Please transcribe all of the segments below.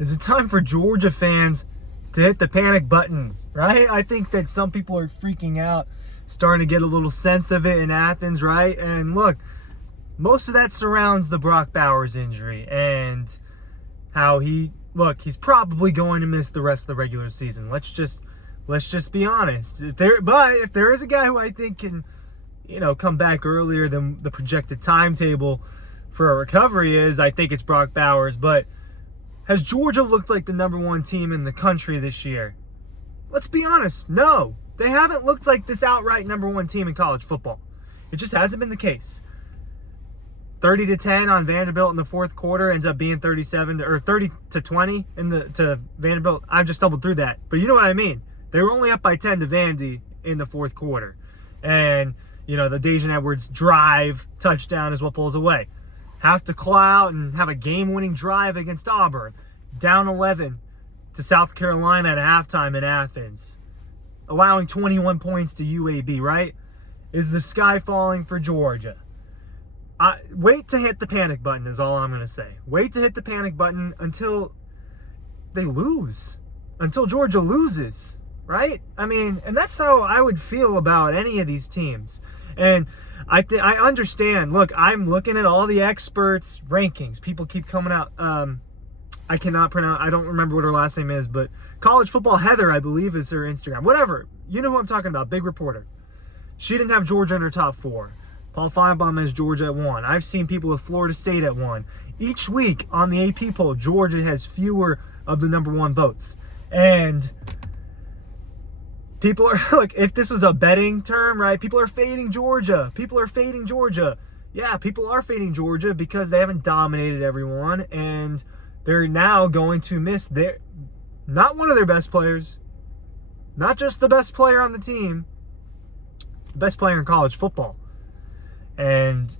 Is it time for Georgia fans to hit the panic button, right? I think that some people are freaking out, starting to get a little sense of it in Athens, right? And look, most of that surrounds the Brock Bowers injury and how he's probably going to miss the rest of the regular season. Let's just be honest. If there is a guy who I think can, come back earlier than the projected timetable for a recovery is, I think it's Brock Bowers. But has Georgia looked like the number one team in the country this year? Let's be honest. No, they haven't looked like this outright number one team in college football. It just hasn't been the case. 30-10 on Vanderbilt in the fourth quarter ends up being 30-20 to Vanderbilt. I just stumbled through that, but you know what I mean. They were only up by 10 to Vandy in the fourth quarter, and the Dejan Edwards drive touchdown is what pulls away. Have to claw out and have a game-winning drive against Auburn, down 11 to South Carolina at halftime in Athens, allowing 21 points to UAB. Right? Is the sky falling for Georgia? Wait to hit the panic button is all I'm going to say. Wait to hit the panic button until they lose. Until Georgia loses, right? I mean, and that's how I would feel about any of these teams. And I understand. Look, I'm looking at all the experts' rankings. People keep coming out. I cannot pronounce. I don't remember what her last name is, but College Football Heather, I believe, is her Instagram. Whatever. You know who I'm talking about. Big reporter. She didn't have Georgia in her top 4. Paul Feinbaum has Georgia at 1. I've seen people with Florida State at 1. Each week on the AP poll, Georgia has fewer of the number 1 votes. And people are, look, if this is a betting term, right, people are fading Georgia. Yeah, people are fading Georgia because they haven't dominated everyone. And they're now going to miss not one of their best players, not just the best player on the team, the best player in college football. And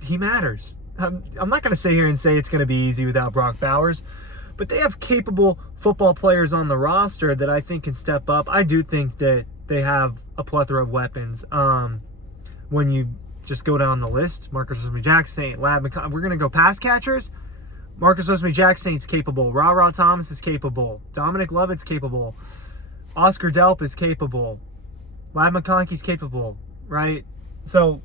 he matters. I'm not going to sit here and say it's going to be easy without Brock Bowers, but they have capable football players on the roster that I think can step up. I do think that they have a plethora of weapons. When you just go down the list, Marcus Osmey-Jacksaint, Lad McConkey, we're going to go pass catchers. Marcus Osmey-Jacksaint's capable. Ra Thomas is capable. Dominic Lovett's capable. Oscar Delp is capable. Lad McConkey's capable, right? So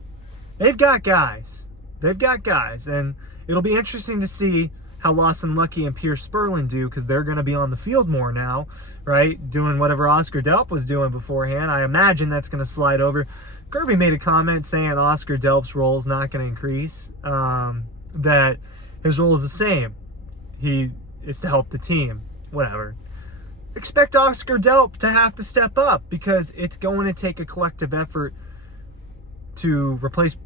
they've got guys. And it'll be interesting to see how Lawson Lucky and Pierce Spurlin do, because they're going to be on the field more now, right? Doing whatever Oscar Delp was doing beforehand. I imagine that's going to slide over. Kirby made a comment saying Oscar Delp's role is not going to increase, that his role is the same. He is to help the team, whatever. Expect Oscar Delp to have to step up because it's going to take a collective effort to replace.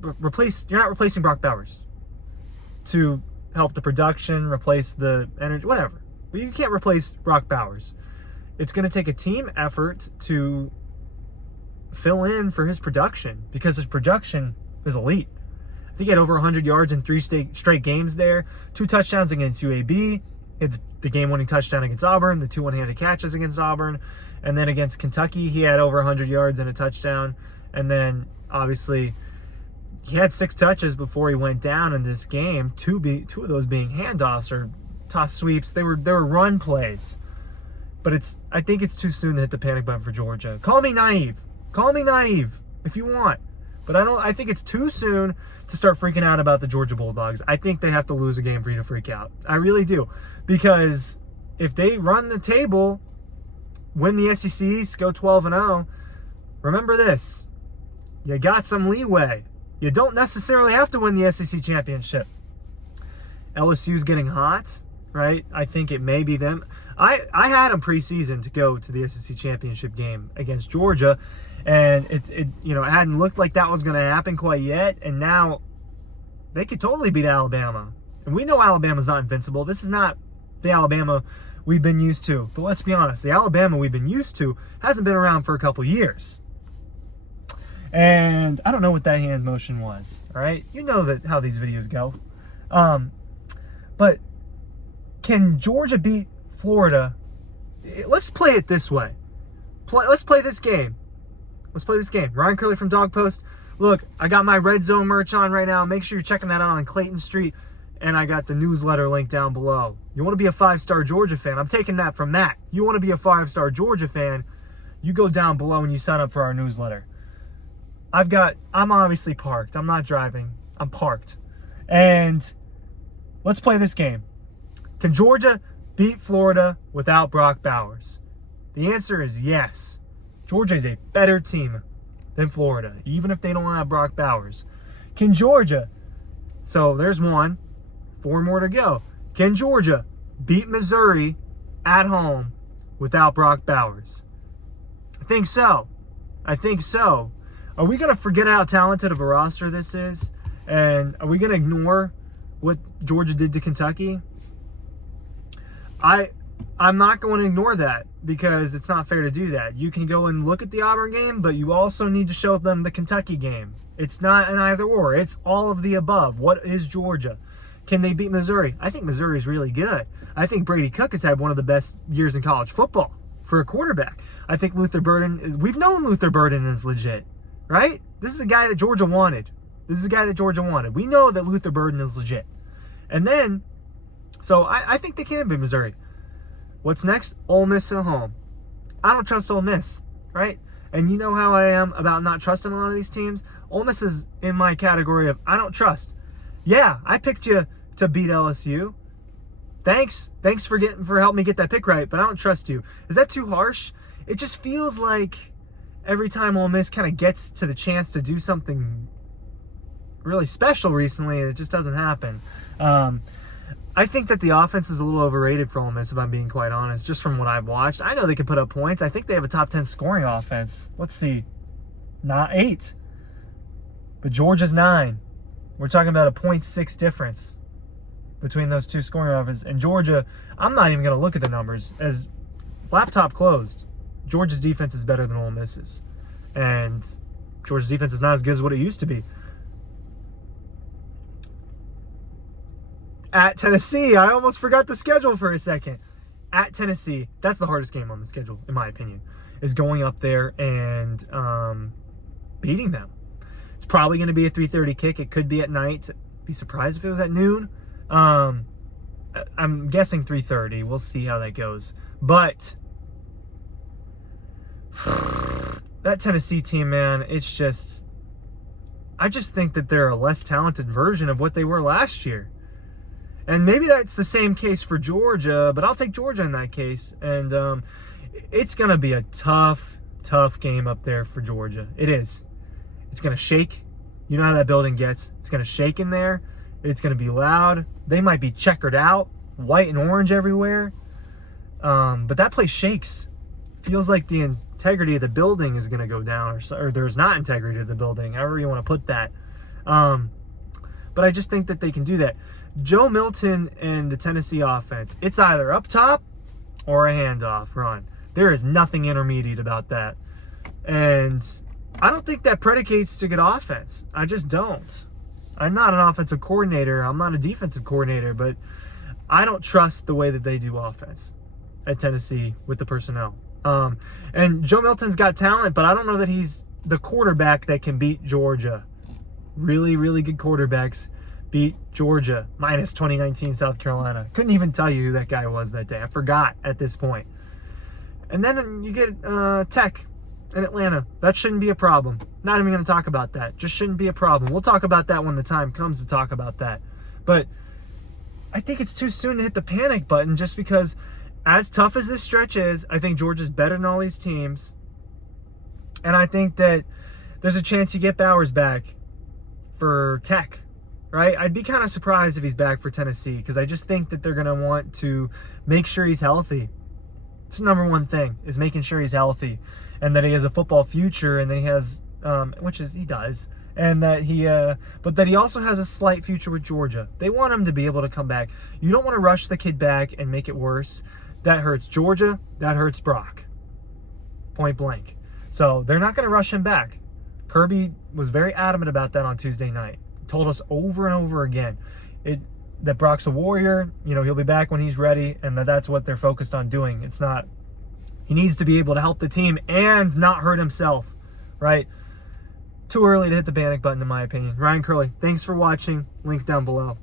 You're not replacing Brock Bowers. To help the production, replace the energy, whatever. But you can't replace Brock Bowers. It's going to take a team effort to fill in for his production because his production is elite. I think he had over 100 yards in 3 straight games there. 2 touchdowns against UAB. He had the game-winning touchdown against Auburn, the 2 one-handed catches against Auburn. And then against Kentucky, he had over 100 yards and a touchdown. And then, obviously, he had 6 touches before he went down in this game. 2 of those being handoffs or toss sweeps. They were run plays. But I think it's too soon to hit the panic button for Georgia. Call me naive if you want. But I think it's too soon to start freaking out about the Georgia Bulldogs. I think they have to lose a game for you to freak out. I really do. Because if they run the table, win the SEC East, go 12-0, remember this. You got some leeway. You don't necessarily have to win the SEC championship. LSU's getting hot, right? I think it may be them. I had them preseason to go to the SEC championship game against Georgia, and it hadn't looked like that was going to happen quite yet, and now they could totally beat Alabama. And we know Alabama's not invincible. This is not the Alabama we've been used to. But let's be honest, the Alabama we've been used to hasn't been around for a couple years. And I don't know what that hand motion was, all right? You know how these videos go. But can Georgia beat Florida? Let's play it this way. Let's play this game. Ryan Curley from Dog Post. Look, I got my Red Zone merch on right now. Make sure you're checking that out on Clayton Street. and I got the newsletter link down below. You want to be a 5-star Georgia fan? I'm taking that from Matt. You want to be a 5-star Georgia fan? You go down below and you sign up for our newsletter. I'm obviously parked. I'm not driving. I'm parked. And let's play this game. Can Georgia beat Florida without Brock Bowers? The answer is yes. Georgia is a better team than Florida, even if they don't have Brock Bowers. Can Georgia, so there's 1, 4 more to go. Can Georgia beat Missouri at home without Brock Bowers? I think so. Are we going to forget how talented of a roster this is? And are we going to ignore what Georgia did to Kentucky? I'm not going to ignore that because it's not fair to do that. You can go and look at the Auburn game, but you also need to show them the Kentucky game. It's not an either or. It's all of the above. What is Georgia? Can they beat Missouri? I think Missouri is really good. I think Brady Cook has had one of the best years in college football for a quarterback. I think Luther Burden we've known Luther Burden is legit, right? This is a guy that Georgia wanted. We know that Luther Burden is legit. And then, so I think they can beat Missouri. What's next? Ole Miss at home. I don't trust Ole Miss, right? And you know how I am about not trusting a lot of these teams. Ole Miss is in my category of I don't trust. Yeah, I picked you to beat LSU. Thanks for helping me get that pick right, but I don't trust you. Is that too harsh? It just feels like every time Ole Miss kind of gets to the chance to do something really special recently, it just doesn't happen. I think that the offense is a little overrated for Ole Miss, if I'm being quite honest, just from what I've watched. I know they can put up points. I think they have a top 10 scoring offense. Let's see. Not 8. But Georgia's 9. We're talking about a 0.6 difference between those two scoring offenses. And Georgia, I'm not even going to look at the numbers. As laptop closed, Georgia's defense is better than Ole Miss's. And Georgia's defense is not as good as what it used to be. At Tennessee, I almost forgot the schedule for a second. At Tennessee, that's the hardest game on the schedule, in my opinion, is going up there and beating them. It's probably going to be a 3:30 kick. It could be at night. I'd be surprised if it was at noon. I'm guessing 3:30. We'll see how that goes. But that Tennessee team, man, it's just, I just think that they're a less talented version of what they were last year. And maybe that's the same case for Georgia, but I'll take Georgia in that case. And it's going to be a tough game up there for Georgia. It is. It's going to shake. You know how that building gets. It's going to shake in there. It's going to be loud. They might be checkered out, white and orange everywhere. But that place shakes. Feels like the integrity of the building is going to go down, or there's not integrity to the building, however you want to put that. But I just think that they can do that. Joe Milton and the Tennessee offense, it's either up top or a handoff run. There is nothing intermediate about that. And I don't think that predicates to good offense. I just don't. I'm not an offensive coordinator. I'm not a defensive coordinator, but I don't trust the way that they do offense at Tennessee with the personnel. And Joe Milton's got talent, but I don't know that he's the quarterback that can beat Georgia. Really, really good quarterbacks beat Georgia, minus 2019 South Carolina. Couldn't even tell you who that guy was that day. I forgot at this point. And then you get Tech in Atlanta. That shouldn't be a problem. Not even going to talk about that. Just shouldn't be a problem. We'll talk about that when the time comes to talk about that. But I think it's too soon to hit the panic button, just because as tough as this stretch is, I think Georgia's better than all these teams. And I think that there's a chance you get Bowers back for Tech, right? I'd be kind of surprised if he's back for Tennessee, because I just think that they're going to want to make sure he's healthy. It's the number one thing, is making sure he's healthy and that he has a football future, and that he has, which is he does, and that he, but that he also has a slight future with Georgia. They want him to be able to come back. You don't want to rush the kid back and make it worse. That hurts Georgia. That hurts Brock. Point blank. So they're not going to rush him back. Kirby was very adamant about that on Tuesday night. Told us over and over again that Brock's a warrior. You know, he'll be back when he's ready, and that's what they're focused on doing. It's not, he needs to be able to help the team and not hurt himself, right? Too early to hit the panic button, in my opinion. Ryan Curley, thanks for watching. Link down below.